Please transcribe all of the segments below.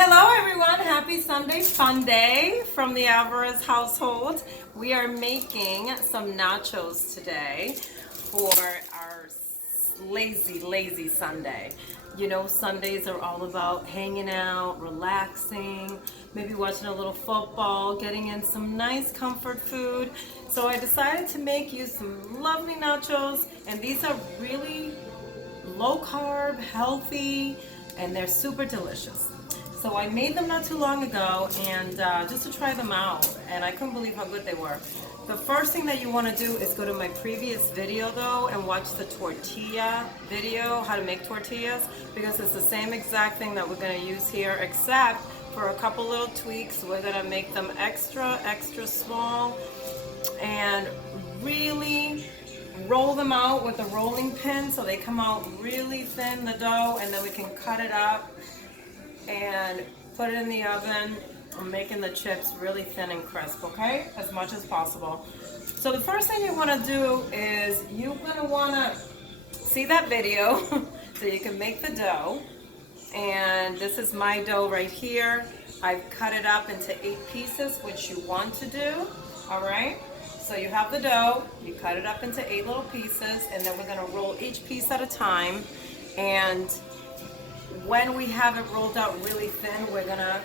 Hello everyone, happy Sunday fun day from the Alvarez household. We are making some nachos today for our lazy Sunday. You know, Sundays are all about hanging out, relaxing, maybe watching a little football, getting in some nice comfort food. So I decided to make you some lovely nachos, and these are really low carb, healthy, and they're super delicious. So I made them not too long ago, and just to try them out, and I couldn't believe how good they were. The first thing that you want to do is go to my previous video though and watch the tortilla video, how to make tortillas, because it's the same exact thing that we're going to use here, except for a couple little tweaks. We're going to make them extra small and really roll them out with a rolling pin so they come out really thin, the dough, and then we can cut it up and put it in the oven. I'm making the chips really thin and crisp, okay? As much as possible. So the first thing you want to do is you're going to want to see that video so you can make the dough. And this is my dough right here. I've cut it up into 8 pieces, which you want to do, all right? So you have the dough, you cut it up into 8 little pieces, and then we're going to roll each piece at a time. And when we have it rolled out really thin, we're going to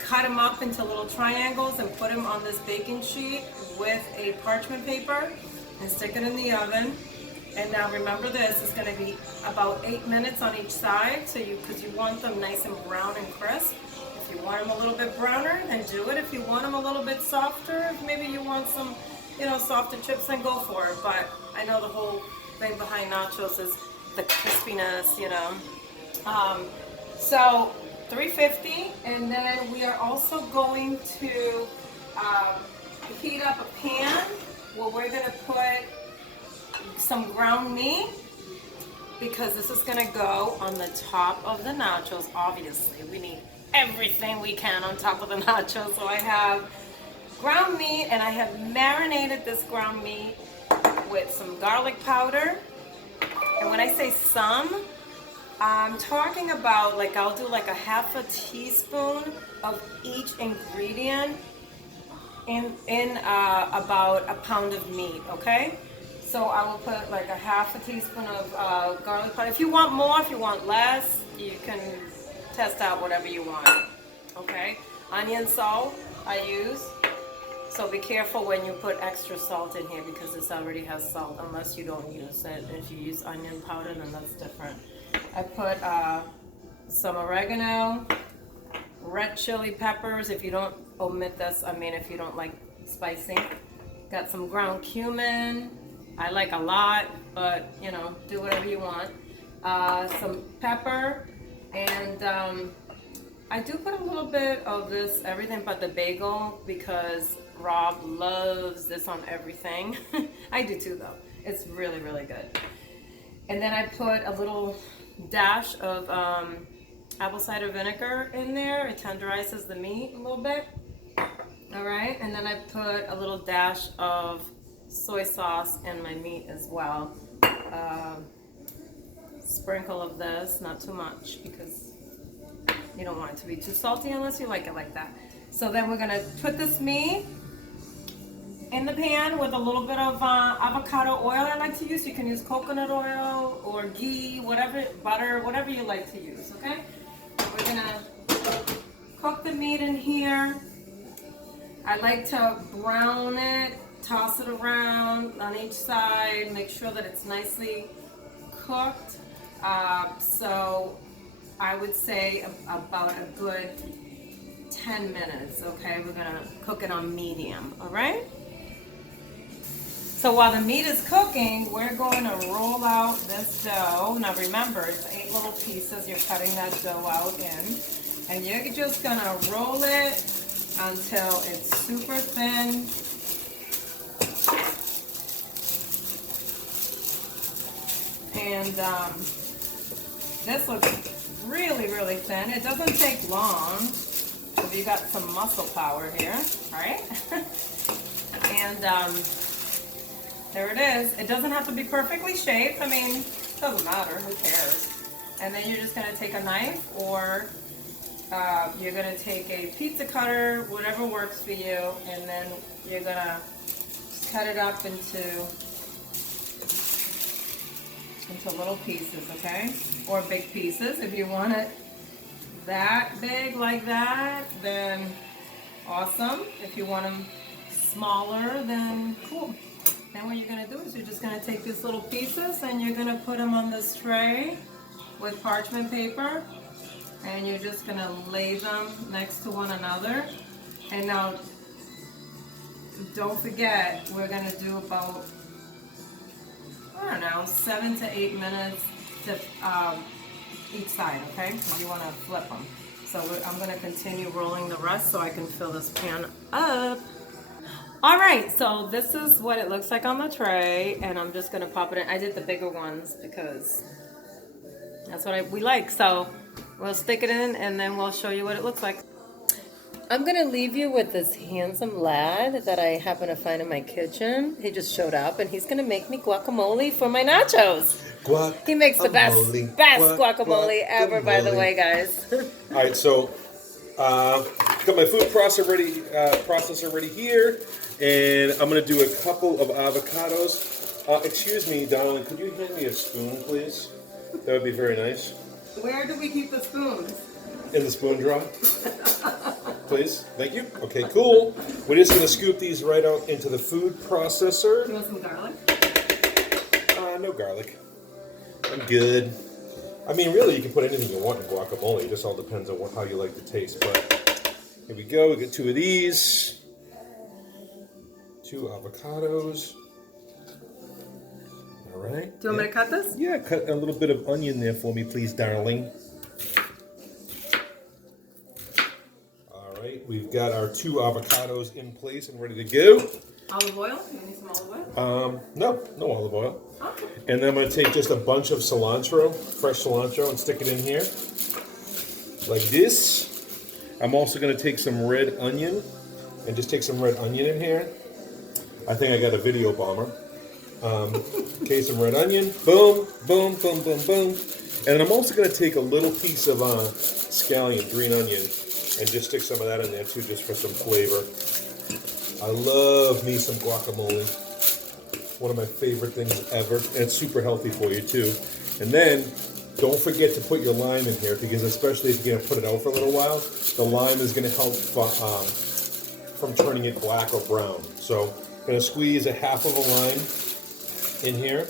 cut them up into little triangles and put them on this baking sheet with a parchment paper and stick it in the oven. And now remember, this is going to be about 8 minutes on each side, so because you want them nice and brown and crisp. If you want them a little bit browner, then do it. If you want them a little bit softer, if maybe you want some, softer chips, then go for it. But I know the whole thing behind nachos is the crispiness, So 350, and then we are also going to heat up a pan where we're going to put some ground meat, because this is going to go on the top of the nachos. Obviously, we need everything we can on top of the nachos. So I have ground meat, and I have marinated this ground meat with some garlic powder. And when I say some, I'm talking about, like, I'll do like a half a teaspoon of each ingredient in about a pound of meat, okay? So I will put like a half a teaspoon of garlic powder. If you want more, if you want less, you can test out whatever you want, okay? Onion salt I use. So be careful when you put extra salt in here, because this already has salt, unless you don't use it. If you use onion powder, then that's different. I put some oregano, red chili peppers. If you don't omit this, if you don't like spicy. Got some ground cumin. I like a lot, but do whatever you want. Some pepper, and I do put a little bit of this everything but the bagel, because Rob loves this on everything. I do too though. It's really good. And then I put a little dash of apple cider vinegar in there. It tenderizes the meat a little bit. All right, and then I put a little dash of soy sauce in my meat as well. Sprinkle of this, not too much, because you don't want it to be too salty unless you like it like that. So then we're gonna put this meat in the pan with a little bit of avocado oil I like to use. You can use coconut oil or ghee, whatever, butter, whatever you like to use, okay? We're gonna cook the meat in here. I like to brown it, toss it around on each side, make sure that it's nicely cooked. So I would say about a good 10 minutes, okay? We're gonna cook it on medium, all right? So while the meat is cooking, we're going to roll out this dough. Now remember, it's 8 little pieces. You're cutting that dough out in. And you're just going to roll it until it's super thin. And this looks really thin. It doesn't take long. So you got some muscle power here, right? And there it is. It doesn't have to be perfectly shaped. It doesn't matter. Who cares? And then you're just going to take a knife or You're gonna take a pizza cutter, whatever works for you, and then you're gonna cut it up into little pieces, okay? Or big pieces. If you want it that big like that, then awesome. If you want them smaller, then cool. Then what you're gonna do is you're just gonna take these little pieces and you're gonna put them on this tray with parchment paper, and you're just gonna lay them next to one another. And now, don't forget, we're gonna do about, I don't know, 7 to 8 minutes to each side, okay? Because you wanna flip them. So I'm gonna continue rolling the rest so I can fill this pan up. All right, so this is what it looks like on the tray, and I'm just gonna pop it in. I did the bigger ones because that's what we like. So we'll stick it in and then we'll show you what it looks like. I'm gonna leave you with this handsome lad that I happen to find in my kitchen. He just showed up and he's gonna make me guacamole for my nachos. He makes the best guacamole ever, by the way, guys. All right, so got my food processor ready here, and I'm gonna do a couple of avocados. Excuse me, darling, could you hand me a spoon, please? That would be very nice. Where do we keep the spoons? In the spoon drawer. Please, thank you. Okay, cool. We're just gonna scoop these right out into the food processor. You want some garlic? No garlic. I'm good. I mean, really, you can put anything you want in guacamole. It just all depends on how you like the taste. But here we go. We get 2 of these. 2 avocados. All right. Do you want me to cut this? Yeah, cut a little bit of onion there for me, please, darling. All right, we've got our 2 avocados in place and ready to go. Olive oil? You need some olive oil? No olive oil. Okay. And then I'm going to take just a bunch of cilantro, fresh cilantro, and stick it in here. Like this. I'm also going to take some red onion, and just take some red onion in here. I think I got a video bomber. Okay, some red onion. Boom, boom, boom, boom, boom. And then I'm also going to take a little piece of scallion, green onion, and just stick some of that in there too, just for some flavor. I love me some guacamole. One of my favorite things ever. And it's super healthy for you too. And then, don't forget to put your lime in here, because especially if you're going to put it out for a little while, the lime is going to help from turning it black or brown. So, I'm going to squeeze a half of a lime in here,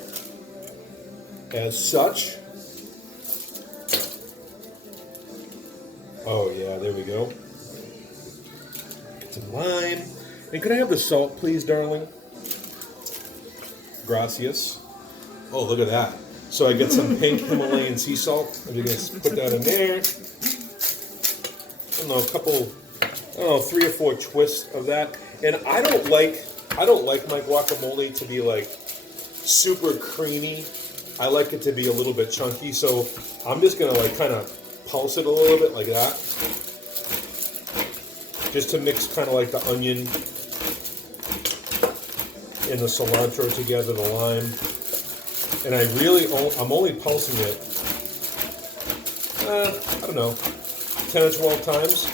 as such. Oh yeah, there we go. Get some lime. And could I have the salt, please, darling? Gracias. Oh, look at that. So I get some pink Himalayan sea salt. I'm just going to put that in there. I don't know, 3 or 4 twists of that. And I don't like my guacamole to be like super creamy. I like it to be a little bit chunky. So I'm just going to like kind of pulse it a little bit like that. Just to mix kind of like the onion and the cilantro together, the lime. And I'm only pulsing it, I don't know, 10 or 12 times,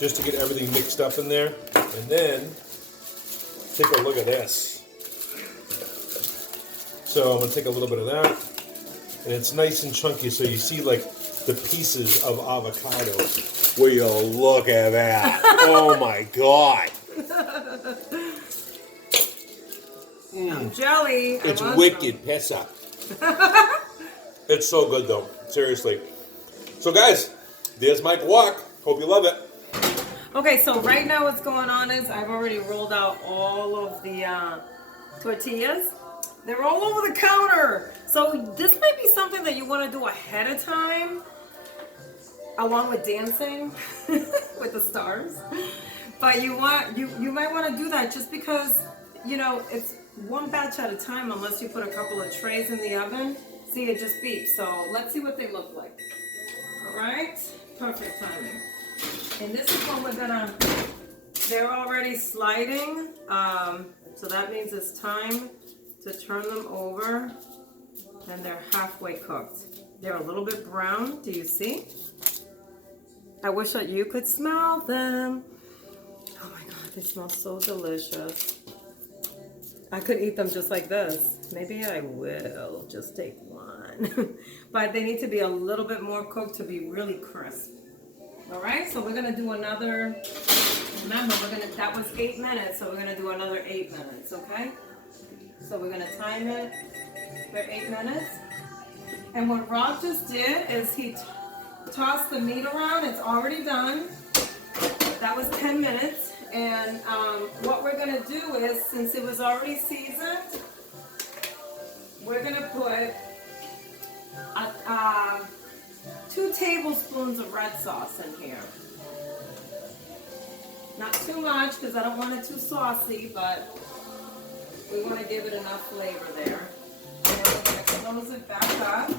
just to get everything mixed up in there. And then, take a look at this. So I'm going to take a little bit of that, and it's nice and chunky, so you see like the pieces of avocado. Will you look at that? Oh my God. I'm jelly. It's wicked pizza. It's so good though, seriously. So guys, there's my guac. Hope you love it. Okay, so right now what's going on is I've already rolled out all of the tortillas. They're all over the counter. So this might be something that you want to do ahead of time, along with dancing with the stars. But you might want to do that just because, you know, it's one batch at a time unless you put a couple of trays in the oven. See, it just beeps. So let's see what they look like. All right, perfect timing. And this is what we're gonna, they're already sliding. So that means it's time to turn them over, and they're halfway cooked. They're a little bit brown, do you see? I wish that you could smell them. Oh my God, they smell so delicious. I could eat them just like this. Maybe I will just take one. But they need to be a little bit more cooked to be really crisp. All right, so we're gonna do another, remember, that was 8 minutes, so we're gonna do another 8 minutes, okay? So we're gonna time it for 8 minutes. And what Rob just did is he tossed the meat around. It's already done. That was 10 minutes. And what we're gonna do is, since it was already seasoned, we're gonna put 2 tablespoons of red sauce in here. Not too much because I don't want it too saucy, but we want to give it enough flavor there. And then we're going to close it back up.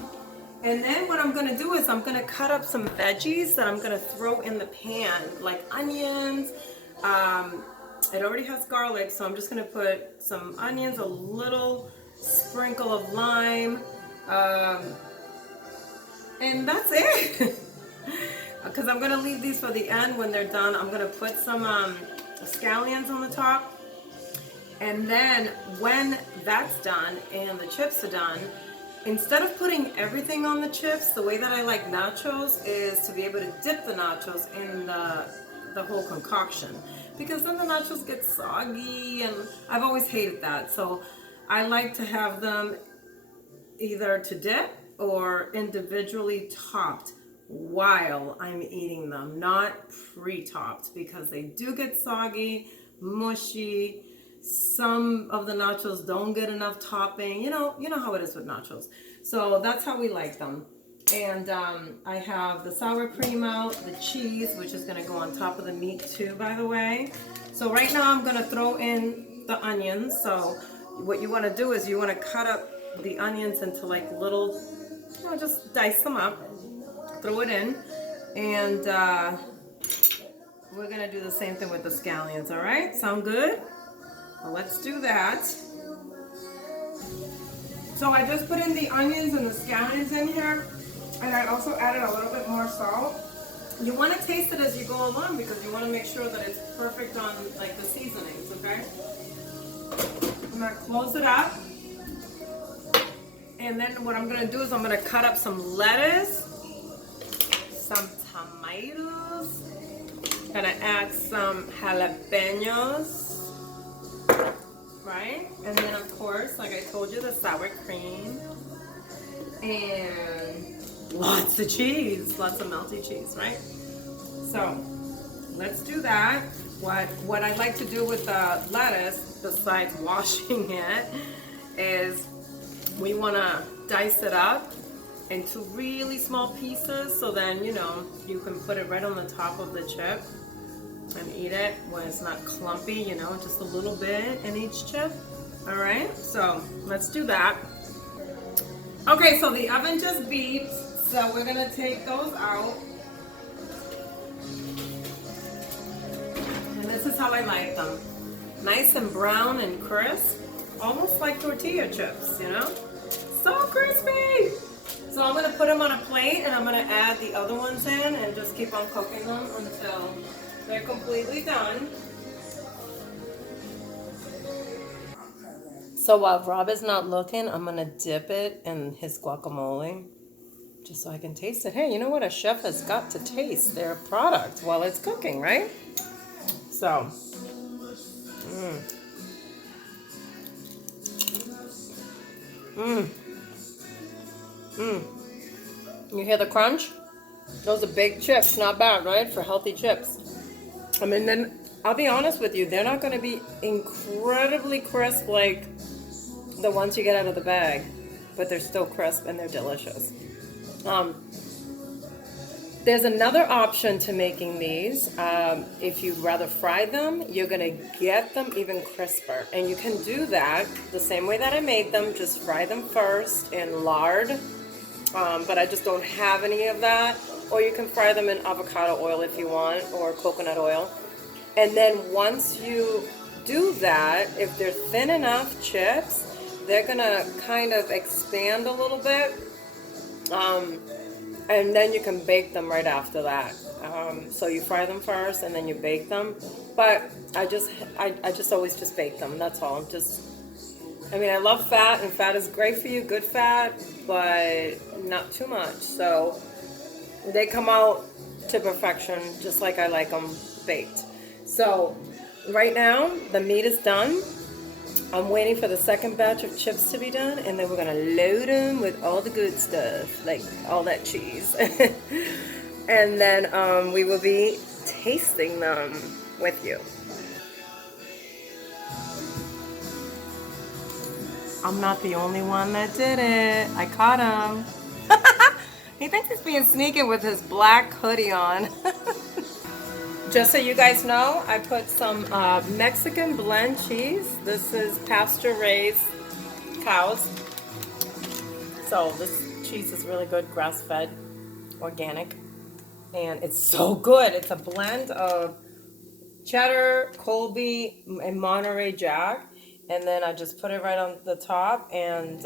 And then what I'm going to do is I'm going to cut up some veggies that I'm going to throw in the pan, like onions. It already has garlic, so I'm just going to put some onions, a little sprinkle of lime, and that's it. Because I'm going to leave these for the end. When they're done, I'm going to put some scallions on the top. And then when that's done and the chips are done, instead of putting everything on the chips, the way that I like nachos is to be able to dip the nachos in the whole concoction. Because then the nachos get soggy, and I've always hated that. So I like to have them either to dip or individually topped while I'm eating them, not pre-topped, because they do get soggy, mushy. Some of the nachos don't get enough topping. You know how it is with nachos. So that's how we like them. And I have the sour cream out, the cheese, which is gonna go on top of the meat too, by the way. So right now I'm gonna throw in the onions. So what you wanna do is you wanna cut up the onions into like little, just dice them up, throw it in, and we're gonna do the same thing with the scallions, all right? Sound good? Well, let's do that. So I just put in the onions and the scallions in here, and I also added a little bit more salt. You want to taste it as you go along because you want to make sure that it's perfect on like the seasonings, okay? I'm gonna close it up. And then what I'm gonna do is I'm gonna cut up some lettuce, some tomatoes, gonna add some jalapenos, right? And then of course, like I told you, the sour cream, and lots of cheese, lots of melty cheese, right? So let's do that. What I like to do with the lettuce, besides washing it, is we want to dice it up into really small pieces, so then you can put it right on the top of the chip and eat it when it's not clumpy, just a little bit in each chip. All right, so let's do that. Okay, so the oven just beeped, so we're gonna take those out. And this is how I like them. Nice and brown and crisp, almost like tortilla chips, So crispy! So I'm gonna put them on a plate, and I'm gonna add the other ones in and just keep on cooking them until they're completely done. So while Rob is not looking, I'm gonna dip it in his guacamole just so I can taste it. Hey, you know what? A chef has got to taste their product while it's cooking, right? So, You hear the crunch? Those are big chips, not bad, right? For healthy chips. I mean, then I'll be honest with you, they're not going to be incredibly crisp like the ones you get out of the bag, but they're still crisp and they're delicious. There's another option to making these. If you'd rather fry them, you're going to get them even crisper. And you can do that the same way that I made them. Just fry them first in lard. But I just don't have any of that. Or you can fry them in avocado oil if you want, or coconut oil. And then once you do that, if they're thin enough chips, they're going to kind of expand a little bit. And then you can bake them right after that. So you fry them first and then you bake them. But I just always just bake them. That's all. I mean, I love fat, and fat is great for you, good fat, but not too much. So they come out to perfection, just like I like them baked. So right now, the meat is done. I'm waiting for the second batch of chips to be done, and then we're gonna load them with all the good stuff, like all that cheese. And then we will be tasting them with you. I'm not the only one that did it. I caught him. He thinks he's being sneaky with his black hoodie on. Just so you guys know, I put some Mexican blend cheese. This is pasture-raised cows. So this cheese is really good, grass-fed, organic. And it's so good. It's a blend of cheddar, Colby, and Monterey Jack. And then I just put it right on the top, and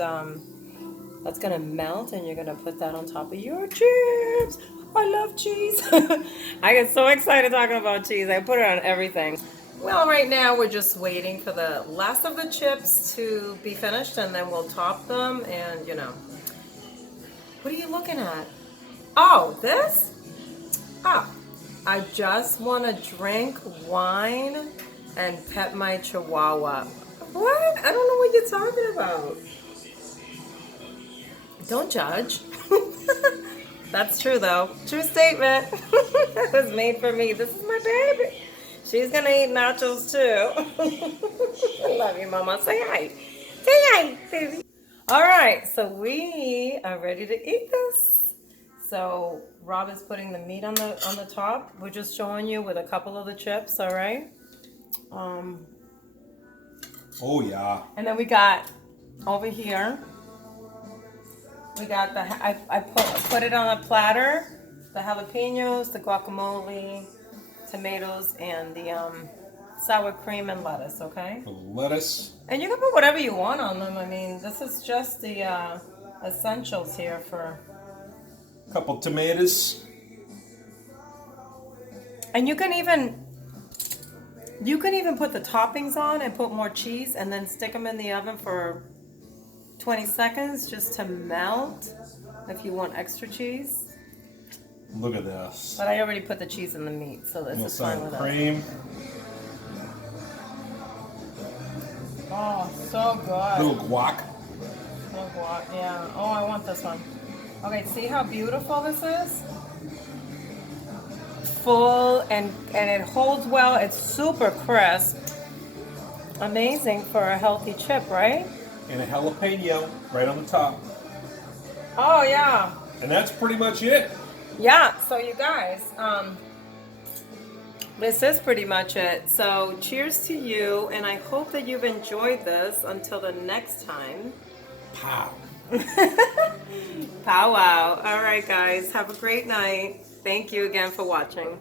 that's gonna melt, and you're gonna put that on top of your chips. I love cheese. I get so excited talking about cheese. I put it on everything. Well, right now we're just waiting for the last of the chips to be finished, and then we'll top them, and you know. What are you looking at? Oh, this? Oh, I just want to drink wine and pet my chihuahua. What? I don't know what you're talking about. Don't judge. That's true though. True statement. It was made for me. This is my baby. She's gonna eat nachos too. I love you, Mama. Say hi. Say hi, baby. All right, so we are ready to eat this. So Rob is putting the meat on the top. We're just showing you with a couple of the chips. All right. Oh yeah. And then we got over here. We got I put it on a platter. The jalapenos, the guacamole, tomatoes, and the sour cream and lettuce. Okay. The lettuce. And you can put whatever you want on them. I mean, this is just the essentials here for. A couple tomatoes. And you can even put the toppings on and put more cheese, and then stick them in the oven for 20 seconds just to melt if you want extra cheese. Look at this. But I already put the cheese in the meat, so this is fine with cream. us. Oh, so good. Little guac. Little guac, yeah. Oh, I want this one. Okay, see how beautiful this is? Full and it holds well. It's super crisp. Amazing for a healthy chip, right? And a jalapeno right on the top. Oh yeah. And that's pretty much it. Yeah, so you guys, this is pretty much it. So cheers to you, and I hope that you've enjoyed this. Until the next time. Pow. Pow wow. All right, guys, have a great night. Thank you again for watching.